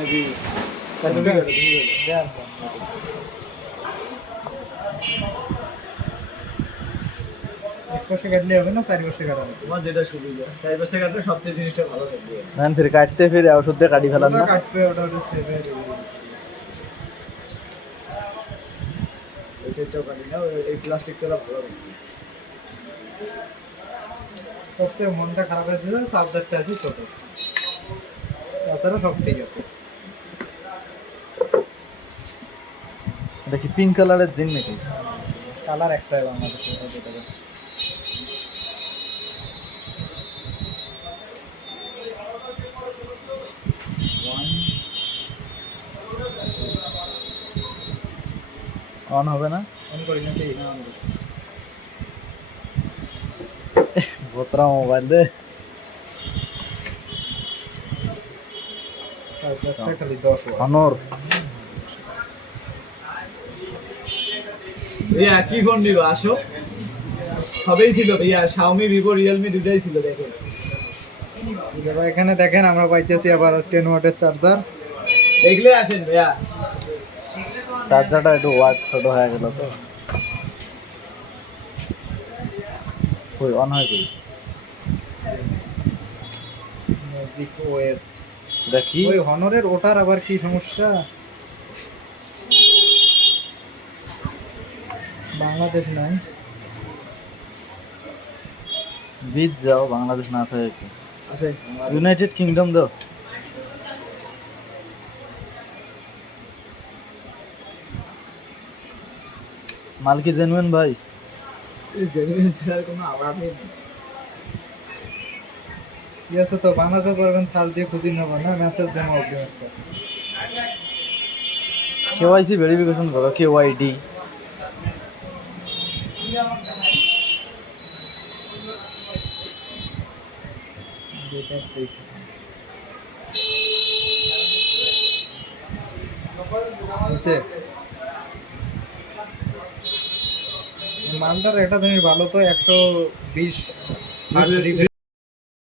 নাকি কাটলে হবে না 4 বছর কাটাবে তোমার যেটা সুবিধা 4 বছর কাটলে সবচেয়ে জিনিসটা ভালো থাকবে না ফির কাটতে ফির ওষুধ দিয়ে কাটি ফেলাম না কাটবে ওটা সেভে এই সেটটাও কাটি না এই প্লাস্টিকটা ভালো সবচেয়ে মনটা খারাপ হয়েছিল চার্জারটা আছে ছোট তাছাড়া সব ঠিক আছে এটা কি পিঙ্ক কালারের জিন নাকি কালার একটাই বাংলাদেশে যেটা অন হবে না অন করি না ঠিক না ভোতরা মোবাইল দে চার্জারটা খালি 10 ওয়াট অনর ভাইয়া কি ফোন নিব আসো সবই ছিল ভাইয়া Xiaomi Vivo Realme দুটাই ছিল দেখো এবার এখানে দেখেন আমরা পাইতেছি আবার 10 ওয়াটের চার্জার দেখলে আসেন ভাইয়া চার্জারটা একটু ওয়াট ছোট হয়ে গেল তো কই অন হয় কই ম্যাজিক ওএস দেখি ওই হনরের ওটার আবার কি সমস্যা বাংলাদেশ নাই বিচ যাও বাংলাদেশ না থাকে কি আছে ইউনাইটেড কিংডম দাও মাল কি জেনুইন ভাই জেনুইন ছাড়া কোনো আওয়াজ নেই কি আছে তো বাংলাদেশে পারবেন সার দিয়ে খুঁজি নেব না মেসেজ দেবো অগ্রিমটা কেওয়াইসি ভেরিফিকেশন করো কেওয়াইডি মালটার একটা জিনিস ভালো তো 120